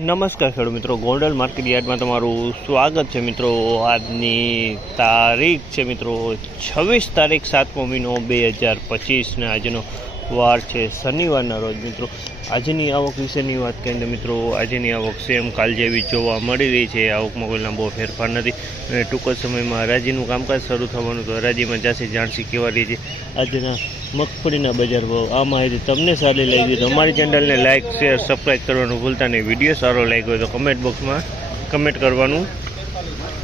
નમસ્કાર ખેડૂત મિત્રો ગોલ્ડન માર્કેટ યાર્ડમાં તમારું સ્વાગત છે મિત્રો. આજની તારીખ છે મિત્રો, છવ્વીસ તારીખ સાતમો મહિનો બે હજાર પચીસને આજનો વાર છે, શનિવારના રોજ. મિત્રો, આજની આવક વિશેની વાત કરીએ તો મિત્રો, આજની આવક સેમ કાલ જેવી જોવા મળી રહી છે. આવકમાં કોઈ લાંબો ફેરફાર નથી અને ટૂંક જ સમયમાં હરાજીનું કામકાજ શરૂ થવાનું તો હરાજીમાં જાસી જાણસી કેવા રહી છે. આજના મગફળીના બજાર ભાવ, આ માહિતી તમને સારી લાગી તો અમારી ચેનલને લાઇક શેર સબસ્ક્રાઈબ કરવાનું ભૂલતા નહીં. વીડિયો સારો લાગ્યો હોય તો કમેન્ટ બોક્સમાં કમેન્ટ કરવાનું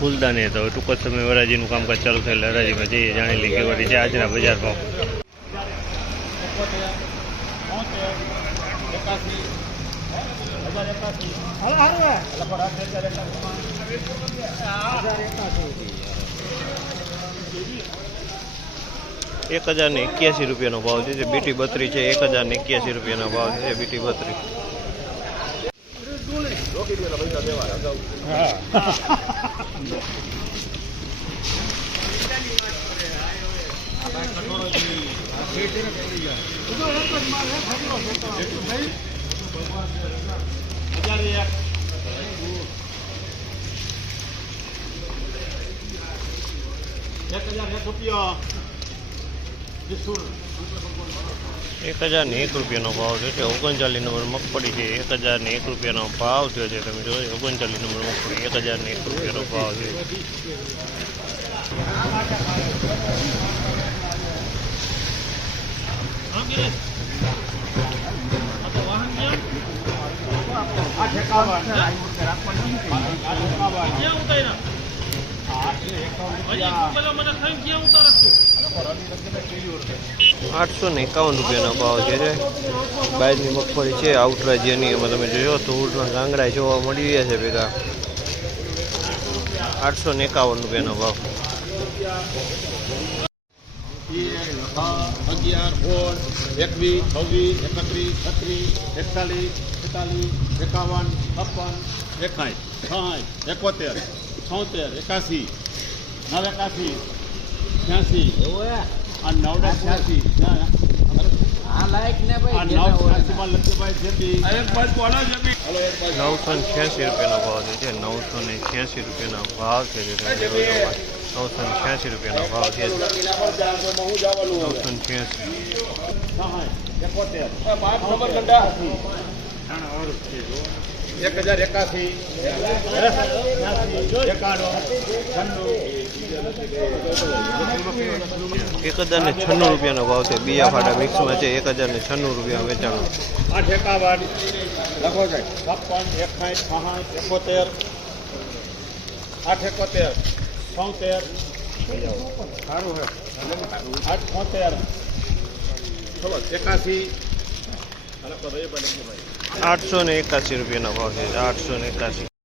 ભૂલતા નહીં. તો ટૂંક જ સમયમાં રાજીનું કામકાજ ચાલુ થયેલ હરાજીમાં જઈએ, જાણી લઈએ કેવા છે આજના બજાર ભાવ. એક હજાર ને એક્યાસી રૂપિયાનો ભાવ છે, જે બીટી બત્રી છે એક હજાર ને એક્યાસી રૂપિયાનો ભાવ છે બીટી બત્રી. એક હજાર ને એક રૂપિયાનો ભાવ છે તે ઓગણચાલીસ નંબર મગફળી છે એક હજાર ને એક રૂપિયાનો ભાવ થયો છે તમે જોયો ઓગણચાલીસ નંબર મગફળી એક હજાર ને એક રૂપિયાનો ભાવ છે આઠસો ને એકાવન રૂપિયાનો ભાવ છે બાયરની મગફળી છે આઉટ રાજ્યની એમાં તમે જોયો ધૂળના ગાંગડા જોવા મળી રહ્યા છે ભેગા. આઠસો ને એકાવન રૂપિયાનો ભાવ. અગિયાર સોળ એકવીસ છવ્વીસ એકત્રીસ છત્રીસ એકતાલીસ છેતાલીસ એકાવન છપ્પન એકાઠ સાઠ એકોતેર છોતેર એકાસી નવ એકાસી છ્યાસી આ નવડા છ્યાસી નવસો ને છ્યાસી રૂપિયાનો ભાવ છે નવસો ને છ્યાસી રૂપિયાનો ભાવ છે નવસો ને છ્યાસી રૂપિયાનો ભાવ છે. નવસો ને છ્યાસી. એક હજાર એકાસી એક હજાર ને છન્નું રૂપિયાનો ભાવ છે. બીયા ફાટા મિક્સમાં છે. એક હજાર ને છન્નું રૂપિયા વેચાણો. આઠ એકાવન સાહેબ છપ્પન એકસાઠ છાસઠ એકોતેર. આઠ એકોતેર છોતેર. આઠ છોતેર. એકાસી આઠસો ને એકાસી રૂપિયાના ભાવ છે આઠસો ને એકાસી